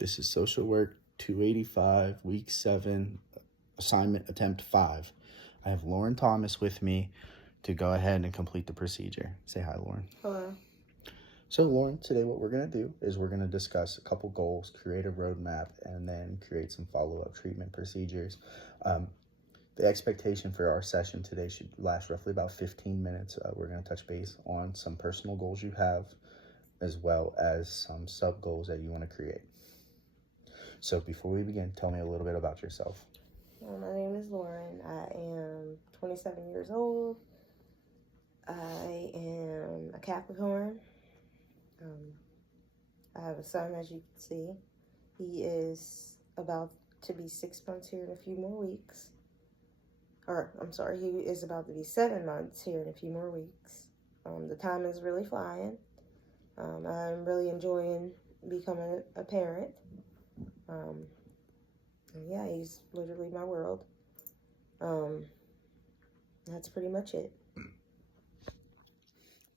This is Social Work 285, Week 7, Assignment Attempt 5. I have Lauren Thomas with me to go ahead and complete the procedure. Say hi, Lauren. Hello. So, Lauren, today what we're going to do is we're going to discuss a couple goals, create a roadmap, and then create some follow-up treatment procedures. The expectation for our session today should last roughly about 15 minutes. We're going to touch base on some personal goals you have, as well as some sub-goals that you want to create. So before we begin, tell me a little bit about yourself. My name is Lauren. I am 27 years old. I am a Capricorn. I have a son, as you can see. He is about to be 6 months here in a few more weeks. He is about to be 7 months here in a few more weeks. The time is really flying. I'm really enjoying becoming a parent. And yeah, he's literally my world. That's pretty much it.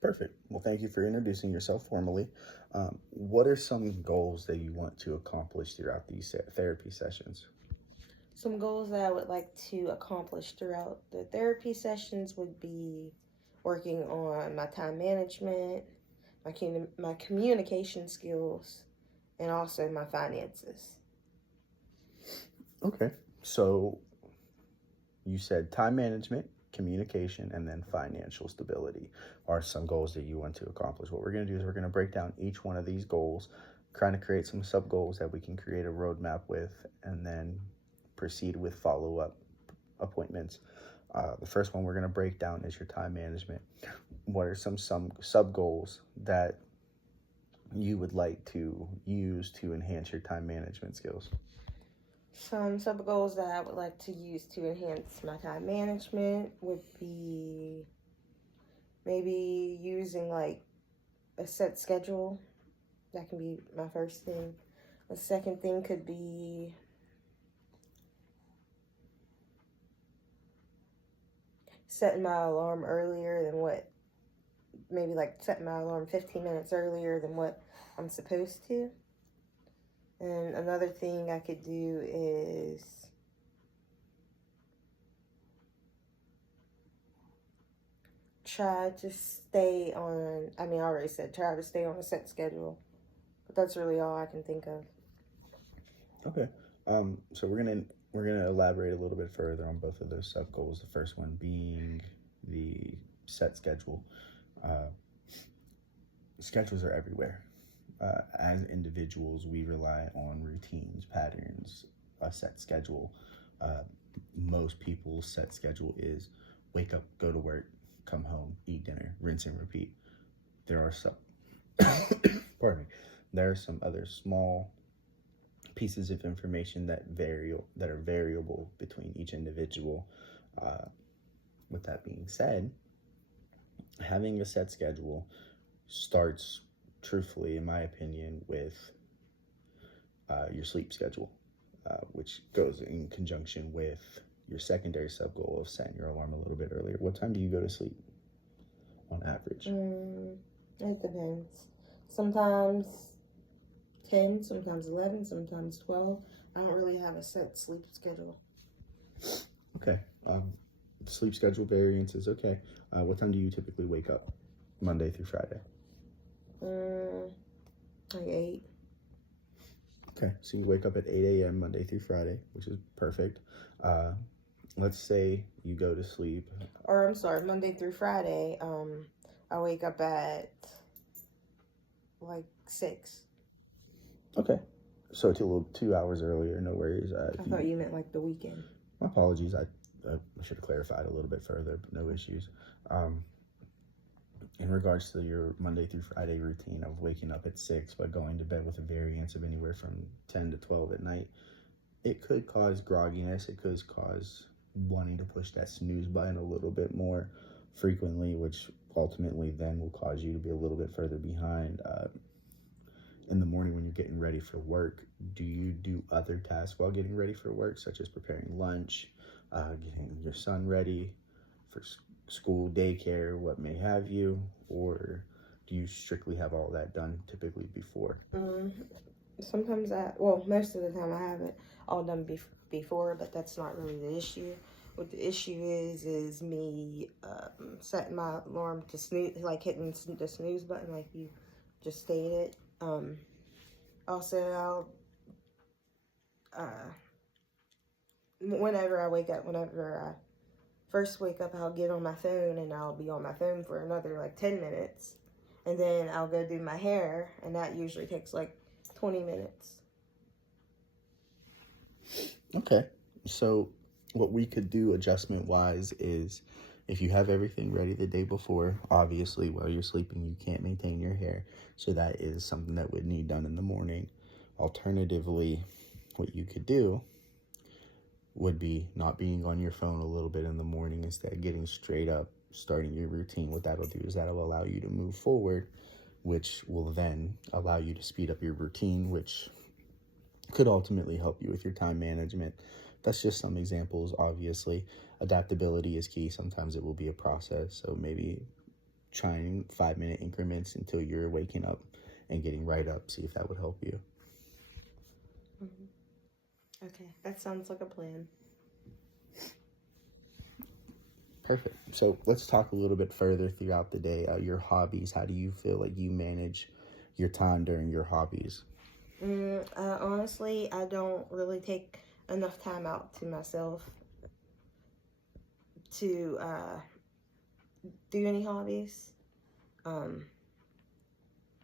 Perfect. Well, thank you for introducing yourself formally. What are some goals that you want to accomplish throughout these therapy sessions? Some goals that I would like to accomplish throughout the therapy sessions would be working on my time management, my communication skills, and also my finances. Okay, so you said time management, communication, and then financial stability are some goals that you want to accomplish. What we're going to do is we're going to break down each one of these goals, trying to create some sub goals that we can create a roadmap with, and then proceed with follow-up appointments. The first one we're going to break down is your time management. What are some sub goals that you would like to use to enhance your time management skills? Some sub goals that I would like to use to enhance my time management would be maybe using like a set schedule. That can be my first thing. The second thing could be setting my alarm earlier than maybe like setting my alarm 15 minutes earlier than what I'm supposed to. And another thing I could do is try to stay on, I already said try to stay on a set schedule, but that's really all I can think of. Okay, so we're gonna elaborate a little bit further on both of those sub goals. The first one being the set schedule. Schedules are everywhere. As individuals, we rely on routines, patterns, a set schedule. Most people's set schedule is wake up, go to work, come home, eat dinner, rinse and repeat. There are some, pardon me, there are some other small pieces of information that are variable between each individual. With that being said, having a set schedule starts, truthfully, in my opinion, with your sleep schedule, which goes in conjunction with your secondary sub goal of setting your alarm a little bit earlier. What time do you go to sleep on average? It depends. Sometimes 10, sometimes 11, sometimes 12. I don't really have a set sleep schedule. Okay. Sleep schedule variance is okay. What time do you typically wake up Monday through Friday? Like 8. Okay, so you wake up at 8 a.m. Monday through Friday, which is perfect. Let's say you go to sleep. Monday through Friday, I wake up at like 6. Okay, so 2 hours earlier, no worries. I thought you meant like the weekend. My apologies, I should have clarified a little bit further, but no issues. In regards to your Monday through Friday routine of waking up at 6 but going to bed with a variance of anywhere from 10 to 12 at night, it could cause grogginess. It could cause wanting to push that snooze button a little bit more frequently, which ultimately then will cause you to be a little bit further behind. In the morning when you're getting ready for work, do you do other tasks while getting ready for work, such as preparing lunch, getting your son ready for school, daycare, what may have you, or do you strictly have all that done typically before? sometimes most of the time I have it all done before, but that's not really the issue. What the issue is me setting my alarm to snooze, like hitting the snooze button, like you just stated. Also, I'll whenever I first wake up, I'll get on my phone and I'll be on my phone for another like 10 minutes, and then I'll go do my hair, and that usually takes like 20 minutes. Okay, so what we could do adjustment wise is, if you have everything ready the day before, obviously while you're sleeping you can't maintain your hair, so that is something that would need done in the morning. Alternatively, what you could do would be not being on your phone a little bit in the morning, instead getting straight up, starting your routine. What that'll do is that'll allow you to move forward, which will then allow you to speed up your routine, which could ultimately help you with your time management. That's just some examples. Obviously, adaptability is key. Sometimes it will be a process, so maybe trying 5-minute increments until you're waking up and getting right up, see if that would help you. Okay, that sounds like a plan. Perfect. So let's talk a little bit further throughout the day. Your hobbies, how do you feel like you manage your time during your hobbies? Honestly, I don't really take enough time out to myself to do any hobbies.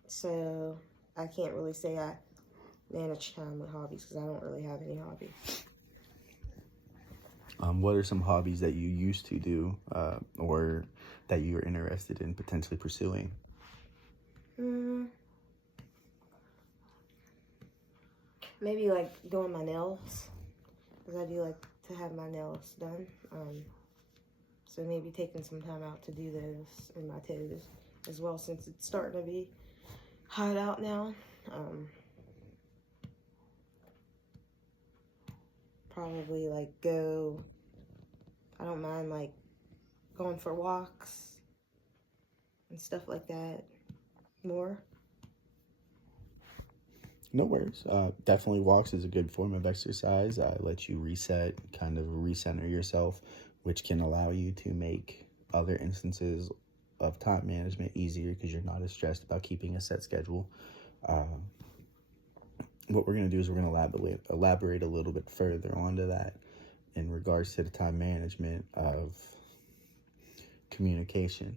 So I can't really say I manage time with hobbies because I don't really have any hobbies. What are some hobbies that you used to do or that you're interested in potentially pursuing? Maybe like doing my nails, because I do like to have my nails done. So maybe taking some time out to do those, and my toes as well, since it's starting to be hot out now. Probably like I don't mind like going for walks and stuff like that more. No worries. Definitely walks is a good form of exercise. Lets you reset, kind of recenter yourself, which can allow you to make other instances of time management easier because you're not as stressed about keeping a set schedule. What we're going to do is we're going to elaborate a little bit further onto that in regards to the time management of communication.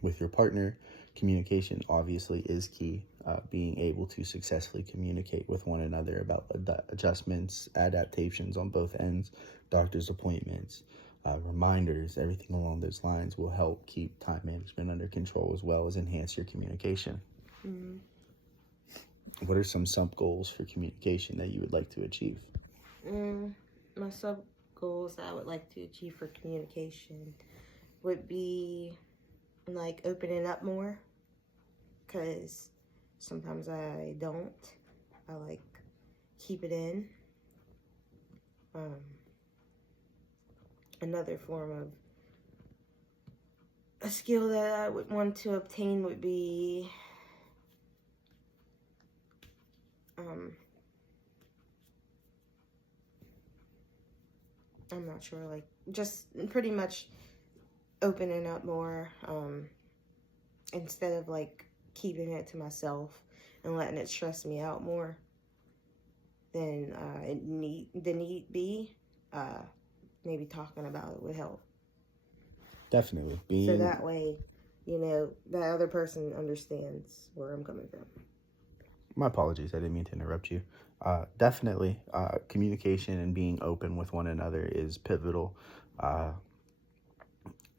With your partner, communication obviously is key. Being able to successfully communicate with one another about adjustments, adaptations on both ends, doctor's appointments, reminders, everything along those lines will help keep time management under control as well as enhance your communication. Mm-hmm. What are some sub goals for communication that you would like to achieve? My sub goals that I would like to achieve for communication would be like opening up more, because sometimes I don't. I like keep it in. Another form of a skill that I would want to obtain would be I'm not sure, like just pretty much opening up more, instead of like keeping it to myself and letting it stress me out more than need be. Maybe talking about it would help. Definitely. So that way, the other person understands where I'm coming from. My apologies, I didn't mean to interrupt you. Definitely, communication and being open with one another is pivotal.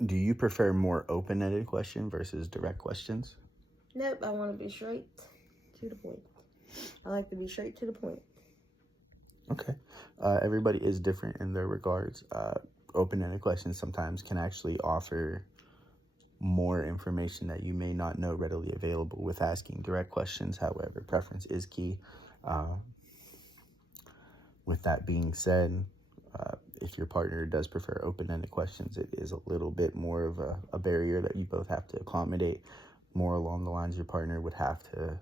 Do you prefer more open-ended questions versus direct questions? Nope, I want to be straight to the point. I like to be straight to the point. Okay. Everybody is different in their regards. Open-ended questions sometimes can actually offer more information that you may not know readily available with asking direct questions. However, preference is key. With that being said, if your partner does prefer open-ended questions, it is a little bit more of a barrier that you both have to accommodate. More along the lines, your partner would have to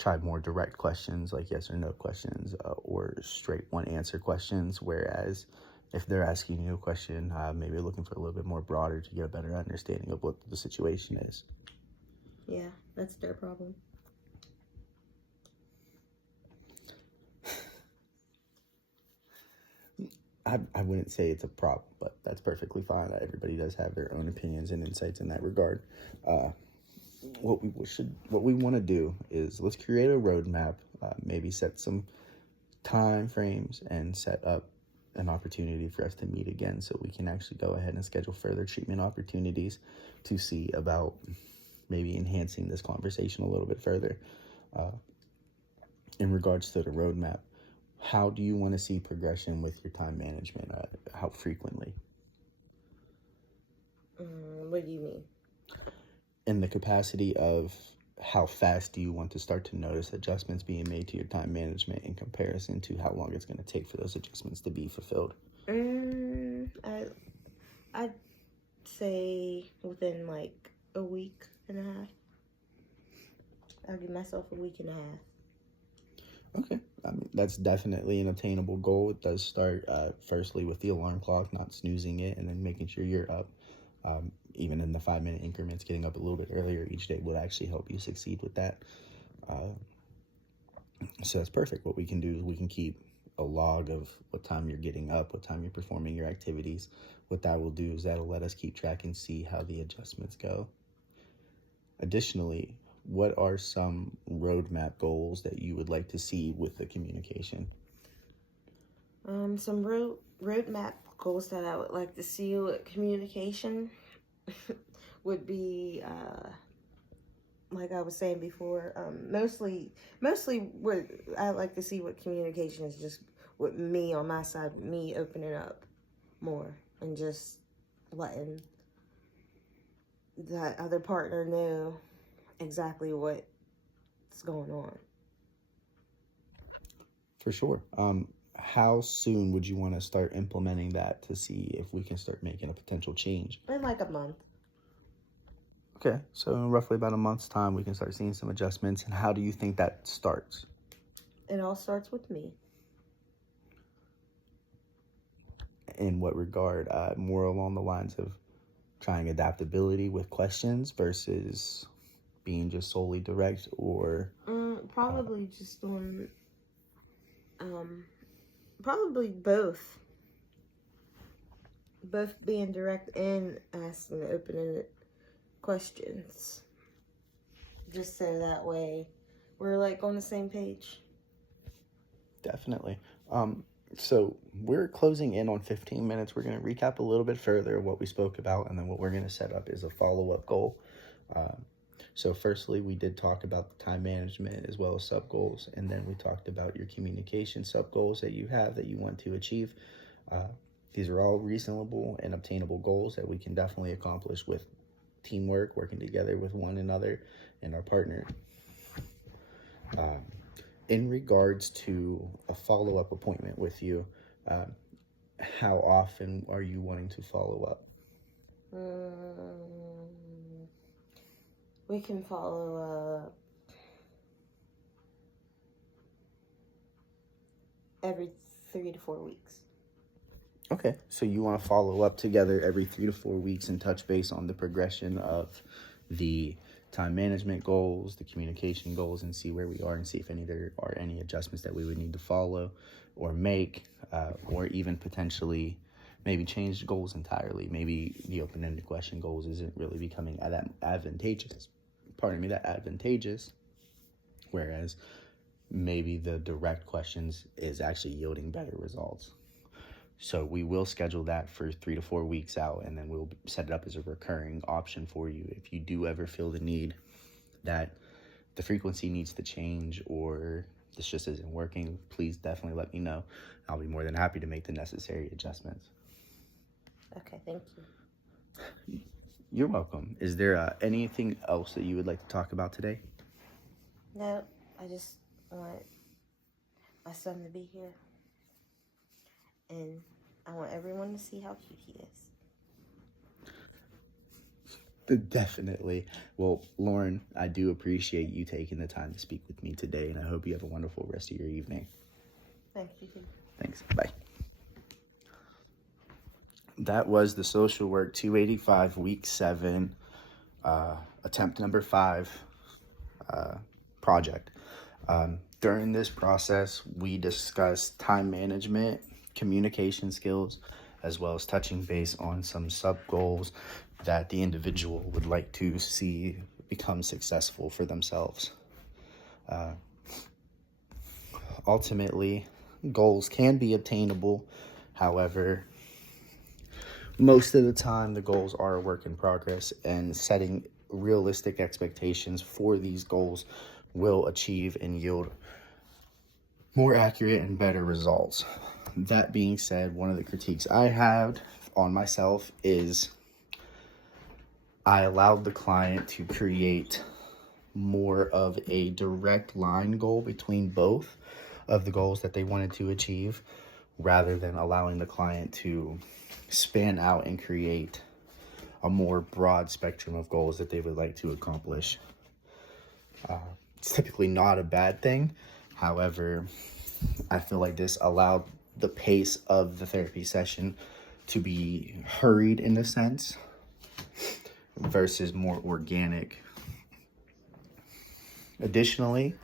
try more direct questions like yes or no questions, or straight one answer questions. Whereas if they're asking you a question, maybe looking for a little bit more broader to get a better understanding of what the situation is. Yeah, that's their problem. I wouldn't say it's a problem, but that's perfectly fine. Everybody does have their own opinions and insights in that regard. What we want to do is let's create a roadmap, maybe set some time frames and set up an opportunity for us to meet again so we can actually go ahead and schedule further treatment opportunities to see about maybe enhancing this conversation a little bit further. In regards to the roadmap, how do you want to see progression with your time management? How frequently? What do you mean? In the capacity of how fast do you want to start to notice adjustments being made to your time management in comparison to how long it's going to take for those adjustments to be fulfilled? I'd say within like a week and a half. I'll give myself a week and a half. Okay. I mean, that's definitely an attainable goal. It does start firstly with the alarm clock, not snoozing it, and then making sure you're up. Even in the 5-minute increments, getting up a little bit earlier each day would actually help you succeed with that. So that's perfect. What we can do is we can keep a log of what time you're getting up, what time you're performing your activities. What that will do is that'll let us keep track and see how the adjustments go. Additionally, what are some roadmap goals that you would like to see with the communication? Some roadmap goals that I would like to see with communication would be, like I was saying before, mostly what I like to see with communication is just with me on my side, me opening up more and just letting that other partner know exactly what's going on. For sure. How soon would you want to start implementing that to see if we can start making a potential change? In like a month. Okay, so in roughly about a month's time, we can start seeing some adjustments. And how do you think that starts? It all starts with me. In what regard? More along the lines of trying adaptability with questions versus being just solely direct, or Probably just on probably both being direct and asking open-ended questions, just so that way we're like on the same page. Definitely. So we're closing in on 15 minutes. We're going to recap a little bit further what we spoke about, and then what we're going to set up is a follow-up goal. So firstly, we did talk about the time management as well as sub-goals, and then we talked about your communication sub-goals that you have that you want to achieve. These are all reasonable and obtainable goals that we can definitely accomplish with teamwork, working together with one another and our partner. In regards to a follow-up appointment with you, how often are you wanting to follow up? We can follow up every 3 to 4 weeks. Okay, so you want to follow up together every 3 to 4 weeks and touch base on the progression of the time management goals, the communication goals, and see where we are and see if there are any adjustments that we would need to follow or make, or even potentially maybe change the goals entirely. Maybe the open-ended question goals isn't really becoming that advantageous, whereas maybe the direct questions is actually yielding better results. So we will schedule that for 3 to 4 weeks out, and then we'll set it up as a recurring option for you. If you do ever feel the need that the frequency needs to change or this just isn't working, please definitely let me know. I'll be more than happy to make the necessary adjustments. Okay, thank you. You're welcome. Is there anything else that you would like to talk about today? No, I just want my son to be here. And I want everyone to see how cute he is. Definitely. Well, Lauren, I do appreciate you taking the time to speak with me today, and I hope you have a wonderful rest of your evening. Thank you. Thanks. Bye. That was the Social Work 285 Week 7, attempt number 5 project. During this process, we discussed time management, communication skills, as well as touching base on some sub-goals that the individual would like to see become successful for themselves. Ultimately, goals can be obtainable. However, most of the time, the goals are a work in progress, and setting realistic expectations for these goals will achieve and yield more accurate and better results. That being said, one of the critiques I had on myself is I allowed the client to create more of a direct line goal between both of the goals that they wanted to achieve, rather than allowing the client to span out and create a more broad spectrum of goals that they would like to accomplish. It's typically not a bad thing. However, I feel like this allowed the pace of the therapy session to be hurried in a sense versus more organic. Additionally,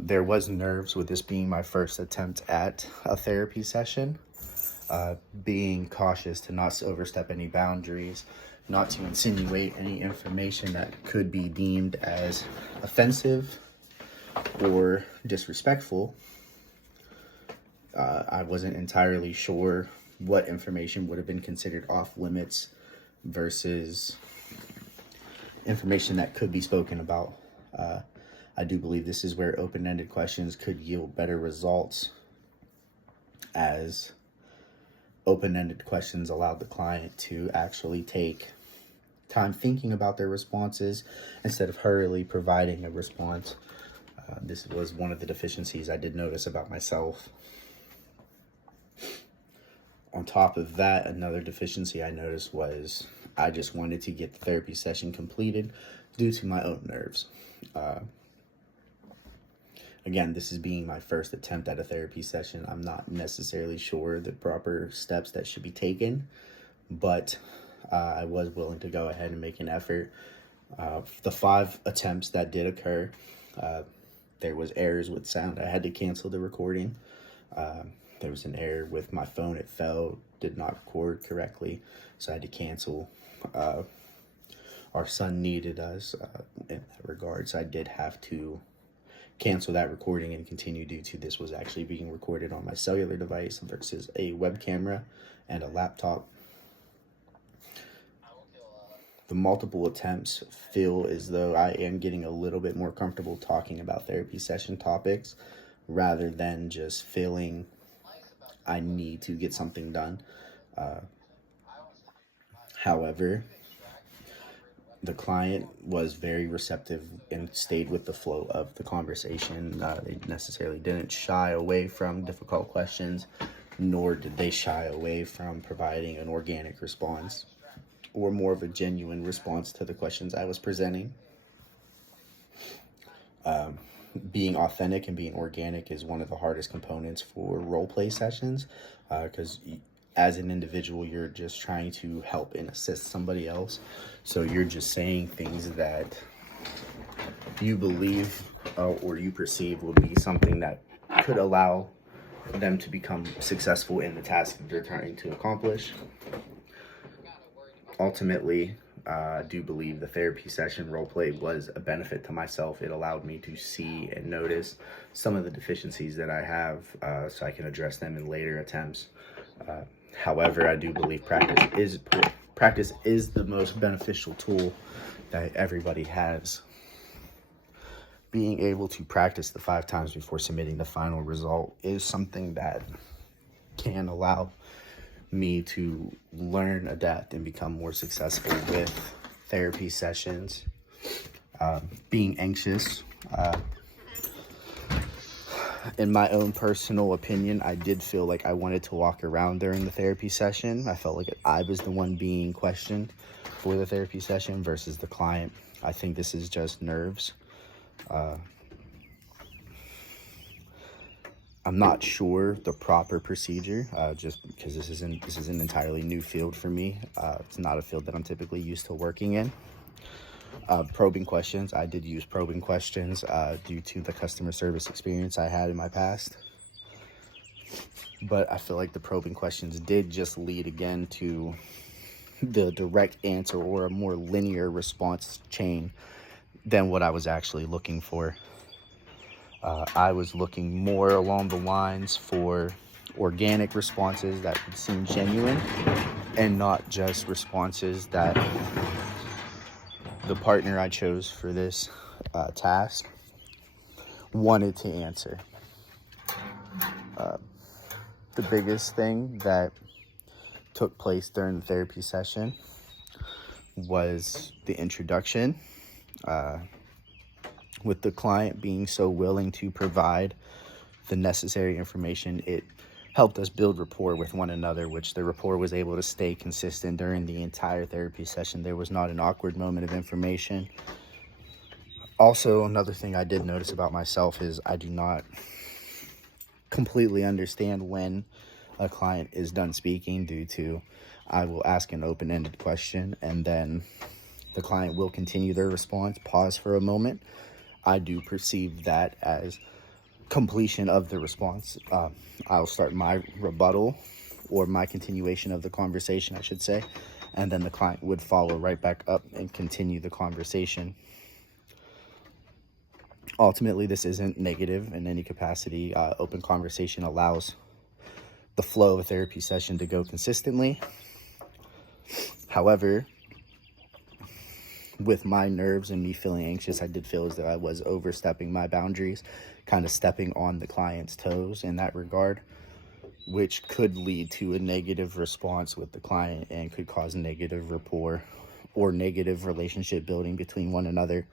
there was nerves with this being my first attempt at a therapy session, being cautious to not overstep any boundaries, not to insinuate any information that could be deemed as offensive or disrespectful. I wasn't entirely sure what information would have been considered off limits versus information that could be spoken about. I do believe this is where open-ended questions could yield better results, as open-ended questions allowed the client to actually take time thinking about their responses instead of hurriedly providing a response. This was one of the deficiencies I did notice about myself. On top of that, another deficiency I noticed was I just wanted to get the therapy session completed due to my own nerves. Again, this is being my first attempt at a therapy session. I'm not necessarily sure the proper steps that should be taken, but I was willing to go ahead and make an effort. The 5 attempts that did occur, there was errors with sound. I had to cancel the recording. There was an error with my phone. It fell, did not record correctly, so I had to cancel. Our son needed us in that regard, so I did have to cancel that recording and continue due to this was actually being recorded on my cellular device versus a web camera and a laptop. The multiple attempts feel as though I am getting a little bit more comfortable talking about therapy session topics rather than just feeling I need to get something done. However, the client was very receptive and stayed with the flow of the conversation. They necessarily didn't shy away from difficult questions, nor did they shy away from providing an organic response or more of a genuine response to the questions I was presenting. Being authentic and being organic is one of the hardest components for role play sessions, because as an individual, you're just trying to help and assist somebody else. So you're just saying things that you believe or you perceive will be something that could allow them to become successful in the task that they're trying to accomplish. Ultimately, I do believe the therapy session roleplay was a benefit to myself. It allowed me to see and notice some of the deficiencies that I have, so I can address them in later attempts. However, I do believe practice is the most beneficial tool that everybody has. Being able to practice the 5 times before submitting the final result is something that can allow me to learn, adapt, and become more successful with therapy sessions. Being anxious, in my own personal opinion, I did feel like I wanted to walk around during the therapy session. I felt like I was the one being questioned. for the therapy session versus the client. I think this is just nerves. I'm not sure the proper procedure, just because this is an entirely new field for me. It's not a field that I'm typically used to working in. Probing questions. I did use probing questions due to the customer service experience I had in my past. But I feel like the probing questions did just lead again to the direct answer or a more linear response chain than what I was actually looking for. I was looking more along the lines for organic responses that would seem genuine and not just responses that the partner I chose for this task wanted to answer. The biggest thing that took place during the therapy session was the introduction, with the client being so willing to provide the necessary information. It helped us build rapport with one another, which the rapport was able to stay consistent during the entire therapy session. There was not an awkward moment of information. Also, another thing I did notice about myself is I do not completely understand when a client is done speaking, due to I will ask an open-ended question and then the client will continue their response, pause for a moment. I do perceive that as completion of the response. I'll start my rebuttal or my continuation of the conversation, I should say, and then the client would follow right back up and continue the conversation. Ultimately, this isn't negative in any capacity. Open conversation allows the flow of a therapy session to go consistently. However, with my nerves and me feeling anxious, I did feel as though I was overstepping my boundaries, kind of stepping on the client's toes in that regard, which could lead to a negative response with the client and could cause negative rapport or negative relationship building between one another.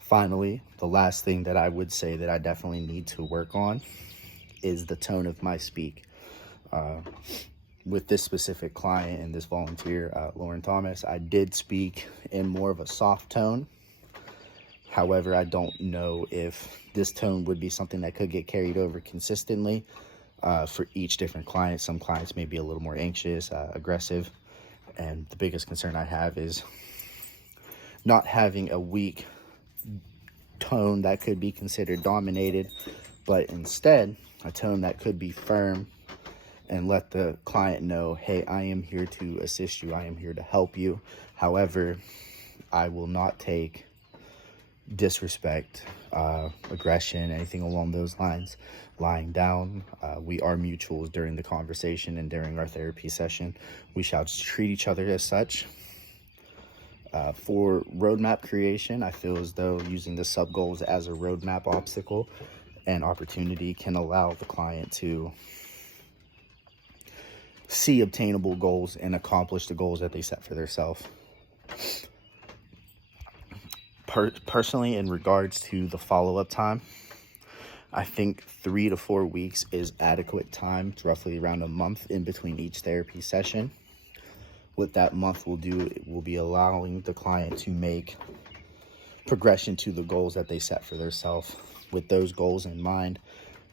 Finally, the last thing that I would say that I definitely need to work on is the tone of my speak. With this specific client and this volunteer, Lauren Thomas, I did speak in more of a soft tone. However, I don't know if this tone would be something that could get carried over consistently for each different client. Some clients may be a little more anxious, aggressive, and the biggest concern I have is not having a weak tone that could be considered dominated, but instead a tone that could be firm and let the client know, hey, I am here to assist you. I am here to help you. However, I will not take disrespect, aggression, anything along those lines, lying down. We are mutuals during the conversation and during our therapy session. We shall treat each other as such. For roadmap creation, I feel as though using the sub-goals as a roadmap obstacle and opportunity can allow the client to see obtainable goals and accomplish the goals that they set for themselves. Personally, in regards to the follow-up time, I think 3 to 4 weeks is adequate time. It's roughly around a month in between each therapy session. What that month will do, it will be allowing the client to make progression to the goals that they set for themselves. With those goals in mind,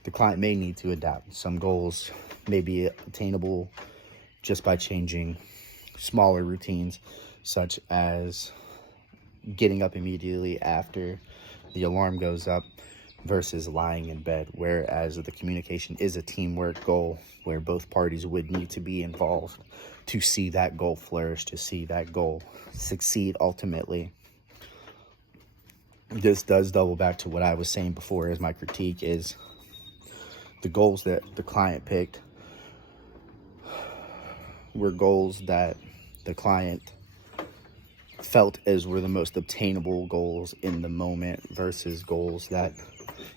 the client may need to adapt. Some goals may be attainable just by changing smaller routines, such as getting up immediately after the alarm goes up versus lying in bed, whereas the communication is a teamwork goal where both parties would need to be involved to see that goal flourish, to see that goal succeed ultimately. This does double back to what I was saying before as my critique is the goals that the client picked were goals that the client felt as were the most obtainable goals in the moment versus goals that,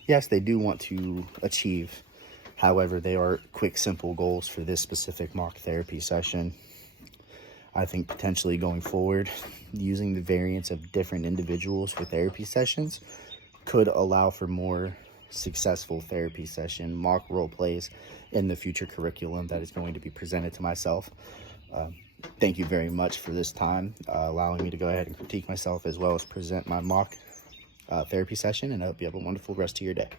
yes, they do want to achieve. However, they are quick, simple goals for this specific mock therapy session. I think potentially going forward, using the variance of different individuals for therapy sessions could allow for more successful therapy session mock role plays in the future curriculum that is going to be presented to myself. thank you very much for this time, allowing me to go ahead and critique myself as well as present my mock therapy session, and I hope you have a wonderful rest of your day.